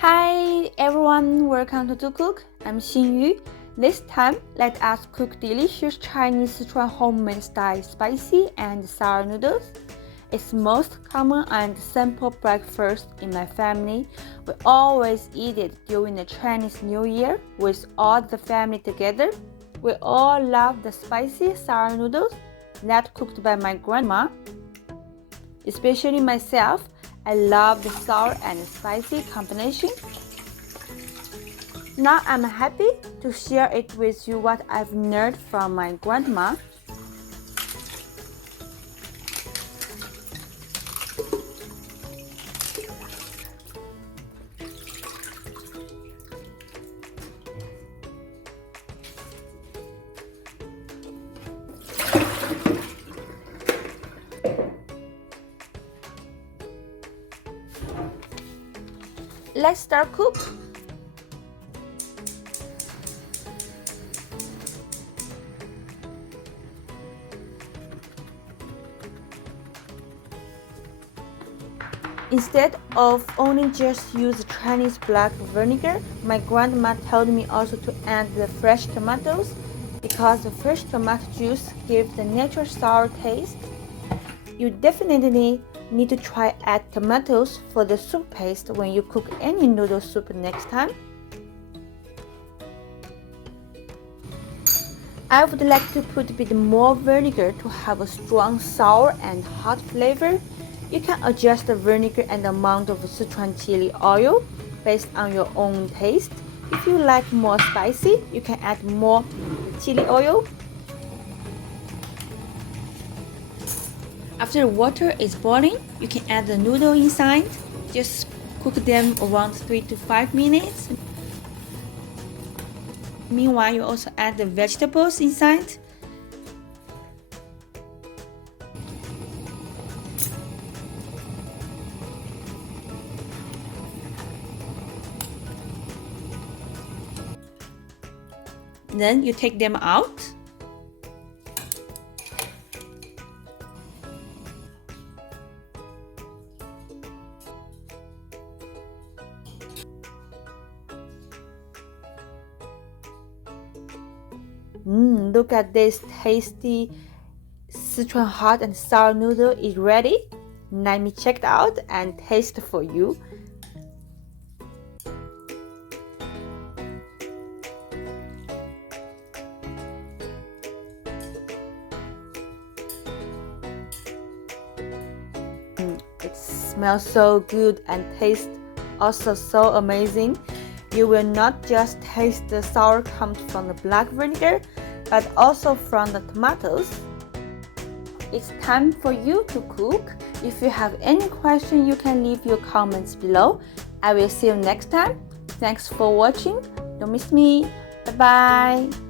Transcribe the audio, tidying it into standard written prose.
Hi everyone, welcome to Zhucook. I'm Xinyu. This time, let us cook delicious Chinese Sichuan homemade style spicy and sour noodles. It's most common and simple breakfast in my family. We always eat it during the Chinese New Year with all the family together. We all love the spicy sour noodles that cooked by my grandma. Especially myself, I love the sour and spicy combination. Now I'm happy to share it with you what I've learned from my grandma. Let's start cook. Instead of only just use Chinese black vinegar, my grandma told me also to add the fresh tomatoes because the fresh tomato juice gives the natural sour taste. You definitely need to try add tomatoes for the soup paste when you cook any noodle soup next time. I would like to put a bit more vinegar to have a strong sour and hot flavor. You can adjust the vinegar and the amount of Sichuan chili oil based on your own taste. If you like more spicy, you can add more chili oil. After the water is boiling, you can add the noodle inside. Just cook them around 3 to 5 minutes. Meanwhile, you also add the vegetables inside. Then you take them out. Look at this tasty Sichuan hot and sour noodle is ready. Let me check it out and taste for you. It smells so good and tastes also so amazing. You will not just taste the sour comes from the black vinegar, but also from the tomatoes. It's time for you to cook. If you have any question, you can leave your comments below. I will see you next time. Thanks for watching. Don't miss me. Bye bye.